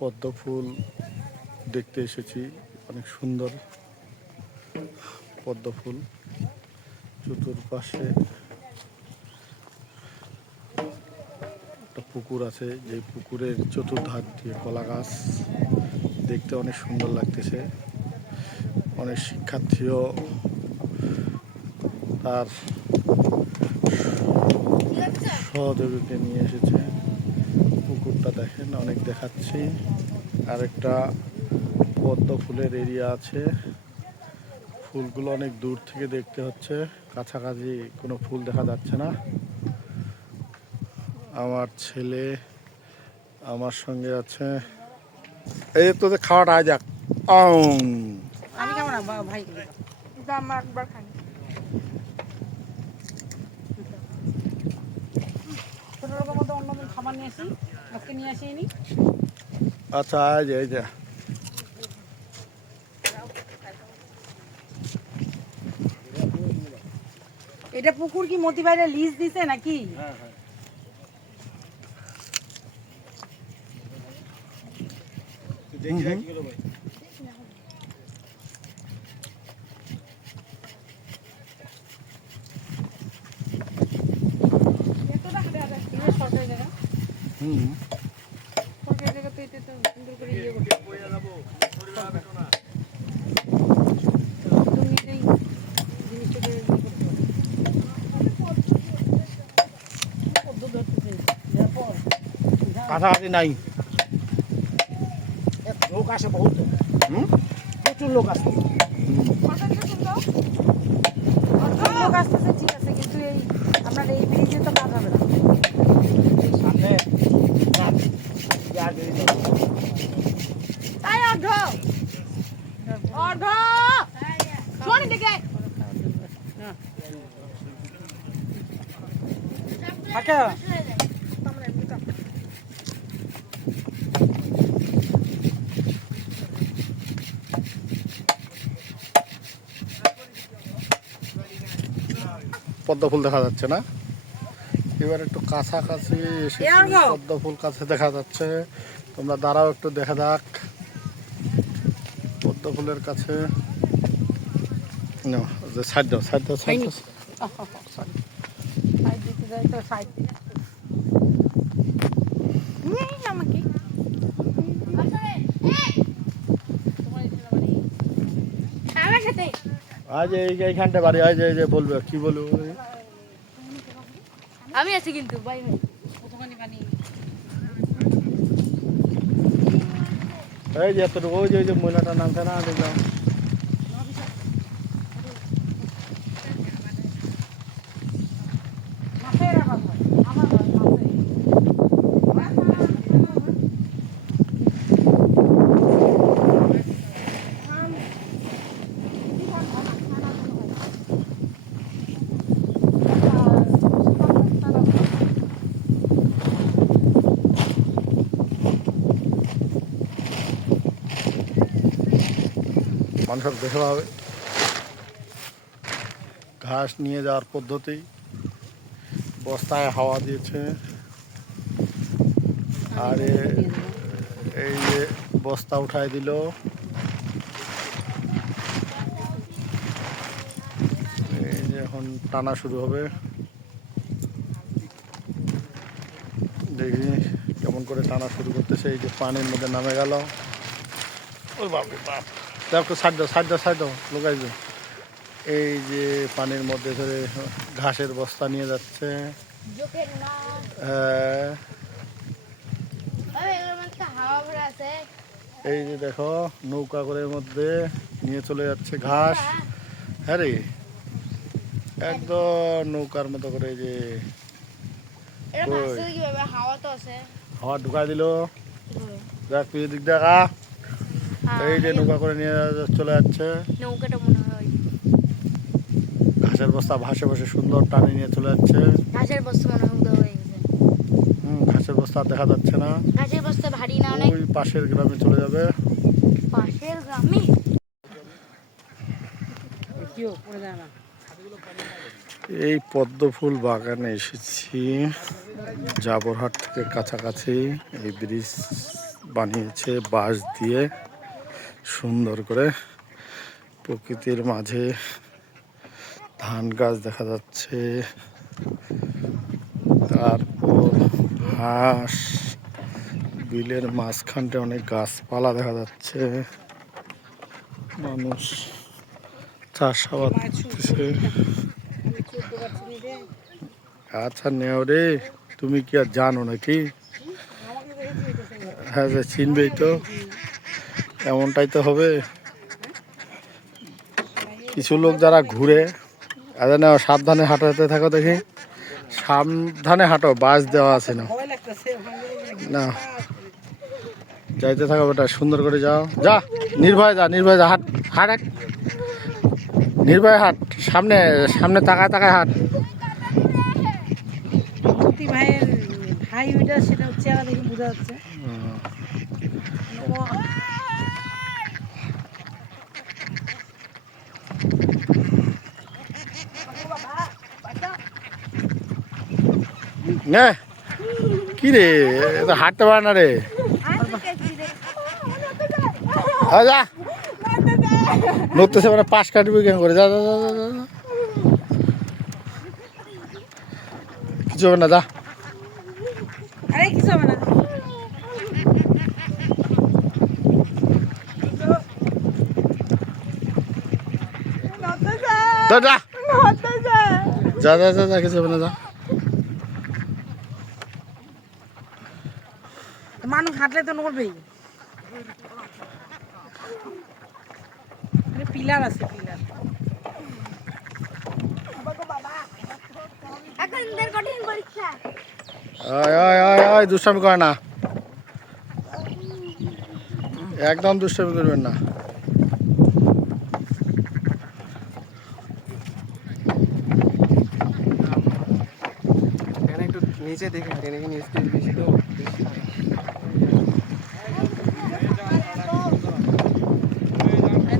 পদ্ম ফুল দেখতে এসেছি। অনেক সুন্দর পদ্ম ফুল। চতুর্পাশে একটা পুকুর আছে, যে পুকুরের চতুর্ধার দিয়ে কলা গাছ। দেখতে অনেক সুন্দর লাগতেছে। অনেক শিক্ষার্থীও তার সহযোগীকে নিয়ে এসেছে। পুকুরটা দেখেন, অনেক দেখাচ্ছি। আরেকটা পদ্ম ফুলের এরিয়া আছে। ফুলগুলো অনেক দূর থেকে দেখতে হচ্ছে, কাছাকাছি কোনো ফুল দেখা যাচ্ছে না। আমার ছেলে আমার সঙ্গে আছে। এই তোদের খাওয়াটা আয় যাক। আমি কেমন ভাই আমার একবার খাই। ছোট রকম মতো অন্য খাবার নিয়ে আসি, আজকে নিয়ে আসিনি। আচ্ছা আয় যে, এই যে এটা পুকুর কি মতি ভাইরা লিজ দিছে নাকি? হ্যাঁ হ্যাঁ। হুম কাছাকাছি নাই। লোক আসে বহুত, প্রচুর লোক আসে। লোক আসতেছে ঠিক আছে, কিন্তু এই আপনার এই ব্রিজে তো কাজ হবে না। সামনে তাই অর্ধ অর্ধ শোনি দেখে থাকে পদ্ম ফুল দেখা যাচ্ছে না। এবার একটু কাছাকাছি এসে পদ্ম ফুল কাছে দেখা যাচ্ছে। তোমরা দাঁড়াও, একটু দেখা যাক পদ্ম ফুলের কাছে। সাইড দাও, সাইড দাও, সাইড দাও। সাইড দিতে যাই তো সাইড আমাকে আজ এইখানটা বাড়ি, আজ এই যে বলবে কি বলবো। আমি আছি কিন্তু ভাই ভাই কতখানি পানি এই যে এতটুকু, ওই যে মহিলাটা নামছে না, দেখলাম। মানুষের দেখতে হবে ঘাস নিয়ে যাওয়ার পদ্ধতি। বস্তায় হাওয়া দিয়েছে, আর এই যে বস্তা উঠায় দিল। এই যে এখন টানা শুরু হবে, দেখি কেমন করে টানা শুরু করতেছে। এই যে পানির মধ্যে নামে গেল। ওই বাপ রে বাপ, দেখো সাইড দাও, সাইড দাও, সাইড দাও, লোকাই যে এই যে পানির মধ্যে ধরে ঘাসের বস্তা নিয়ে যাচ্ছে। হ্যাঁ, এই যে দেখো নৌকা করে মধ্যে নিয়ে চলে যাচ্ছে ঘাস। হ্যাঁ রে, একদম নৌকার মতো করে। এই যে হাওয়া ঢুকাই দিল। দেখ তুই এদিক দেখা, এই যে নৌকা করে নিয়ে চলে যাচ্ছে। নৌকাটা মনে হয় ঘাসের বস্তা ভাসে ভাসে সুন্দর টানে নিয়ে চলে যাচ্ছে। ঘাসের বস্তা মনে হয় উদয় হয়ে গেছে। ঘাসের বস্তা আর দেখা যাচ্ছে না। ঘাসের বস্তা ভারী না অনেক। ওই পাশের গ্রামে চলে যাবে। পাশের গ্রামে এই পদ্ম ফুল বাগানে এসেছি জাবরহাট থেকে কাছাকাছি। এই ব্রিজ বানিয়েছে বাঁশ দিয়ে সুন্দর করে। প্রকৃতির মাঝে ধান গাছ দেখা যাচ্ছে, তারপর হাঁস, বিলের মাঝখানটা অনেক গাছপালা দেখা যাচ্ছে, মানুষ চাষাবাদ করতেছে। আচ্ছা নেও রে, তুমি কি আর জানো নাকি? হ্যাঁ যে চিনবেই তো, এমনটাই তো হবে। কিছু লোক যারা ঘুরে এদের না সাবধানে হাঁটাতে থাকো, দেখি সাবধানে হাঁটো, বাস দেওয়া আছে না। না যাইতে থাকো বেটা, সুন্দর করে যাও, যা নির্ভয় যা, নির্ভয় যা, হাট হাট এক নির্ভয় হাট, সামনে সামনে তাকায় তাকায় হাট। ভাইয়ের ভাই ওইটা সেটা চেহারা দেখে বোঝা যাচ্ছে। নে কি রে, এটা হাঁটতে পারে না রে, যা নড়তেছে মানে পাশ কাটবি কেন করে, যা যা যা যা, যা। কিছু হবে না, যা। আরে কিছু হবে না। যা যা যা যা যা যা, কিছু হবে না, যা। মানুষ হাঁটলে তো নড়বেই। পিলার আছে, পিলার। দুষ্টামি করে না, একদম দুষ্টামি করবেন না। একটু নিচে দেখে হাঁটেন, এখানে স্পিড বেশি তো।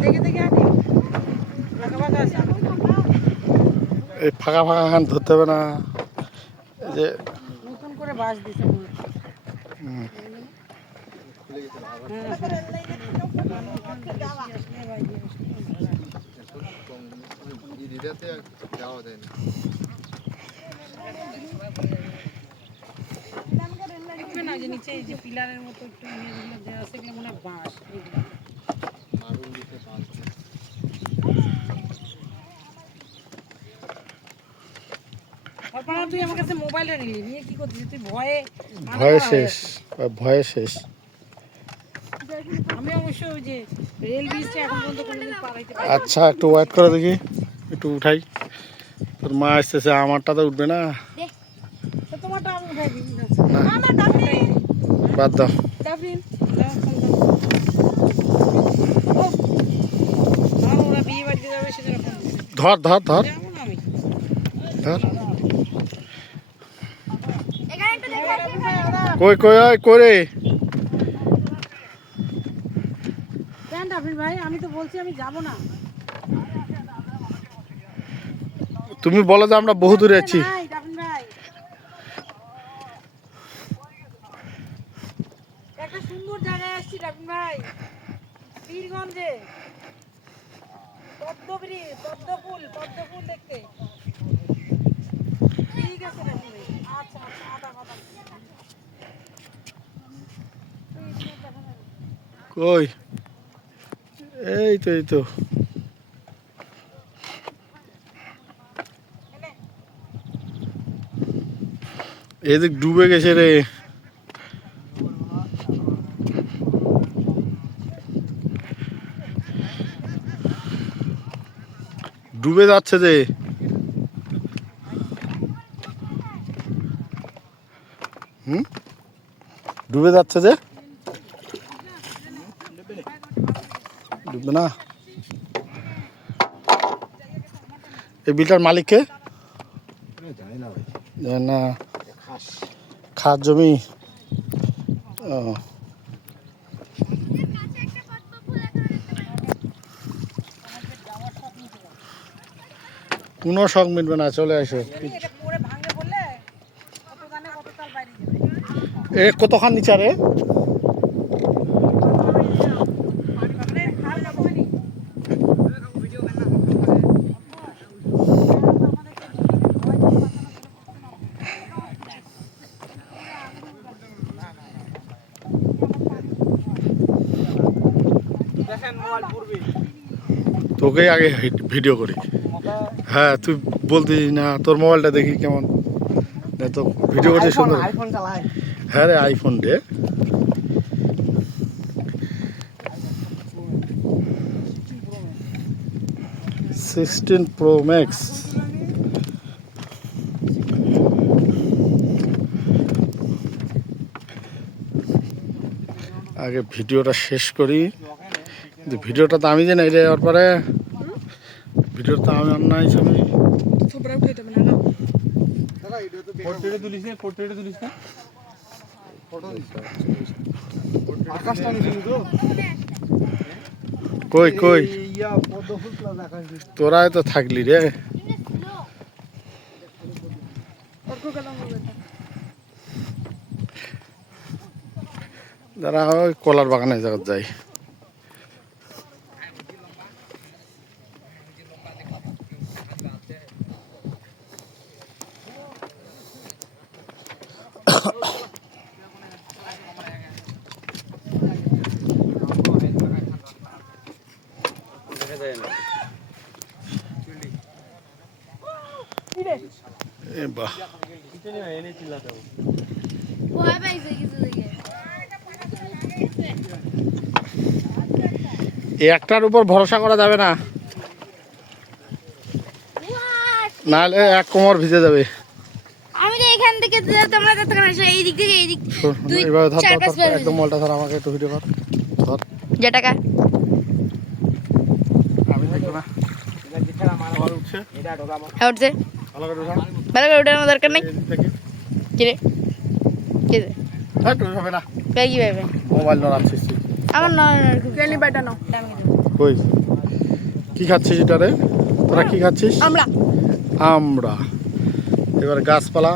দেখে দেখে হাঁটি, ফাঁকা ফাঁকা আছে। এই ফাঁকা ফাঁকা খান ধরতে হবে না, যে নতুন করে বাস দিছে। নিচে এই যে পিলারের মতো একটু আছে, এগুলো মনে হয় বাঁশ। তুই আমার কাছে মোবাইলটা নিলি, নিয়ে কি করছিস তুই? ভয়ে ভয়ে শেষ, ভয়ে শেষ। আমি অবশ্য ওই যে রেল ব্রিজটা এখন পর্যন্ত কোনোদিন পার হইতে পারি। আচ্ছা একটু ওয়েট করে দেখি, একটু উঠাই। তোর মা আসতেছে, আমারটা তো উঠবে না। তোমারটা আমি উঠাই দিই। বাদ দাও। ওরা বিয়ে বাড়িতে যাবে, সেজন্য ফোন দিছে। ধর ধর ধর যেমন আমি ধর, কই কই ওই করে। কেন রাফিন ভাই, আমি তো বলছি আমি যাব না। তুমি বলো যে আমরা বহু দূরে আছি। নাই রাফিন ভাই, একটা সুন্দর জায়গায় আসছি রাফিন ভাই, পীরগঞ্জে। পদ্ম ফুল দেখতে। ঠিক আছে রাফিন ভাই, আচ্ছা আচ্ছা, আদা আদা। কই, এই তো এই তো। এদিক ডুবে গেছে রে। ডুবে যাচ্ছে যে। ডুবে যাচ্ছে যে, ডুববে না। এই বিলটার মালিককে জানে না, খাস জমি। ও কোনো শখ মিটবে না, চলে আসো। এ কতখান নিচে রে? তোকে আগে ভিডিও করি। হ্যাঁ তুই বলতি না তোর মোবাইলটা দেখি কেমন, না তো ভিডিও করতে সুন্দর। আইফোন চালায়। হ্যাঁ রে আইফোন রে। 16 Pro Max। আগে ভিডিওটা শেষ করি, কিন্তু ভিডিওটা তো আমি জানি রে। ওর পরে ভিডিওটা তো আমি অন্য হিসাবে আকাশটা নিছিলি তো? কই কই ইয়া পদ্ম ফুল প্লাজা আকাশ। তোরাই তো থাকলি রে। যারা ওই কলার বাগানে জায়গা যায়। এ বাহ, এই একটার উপর ভরসা করা যাবে না, নাহলে এক কোমর ভিজে যাবে। আমি তো এখান থেকে তোমরা ততক্ষণ আসো, এই দিক থেকে এই দিক দুই এবার ধর চার ধর, পাঁচ ধর, একদম মলটা ধর, আমাকে একটু ভিডিও কর। ধর, যে টাকা আমি দেখবো না। আবার উঠছে, এটা ঢোকাবো। হ্যাঁ উঠছে, ভালো করে উঠা। ভালো করে উঠানোর দরকার নেই। এদিক থেকে। কিরে কিরে হ্যাঁ, তুই হবে না। ভাই কি ভাইবে মোবাইল নড়াচ্ছিস তুই। আমার নয় কেলি বাইটা নাও। কই কি খাচ্ছিস এটা রে? তোরা কি খাচ্ছিস? আমরা আমরা এবার গাছপালা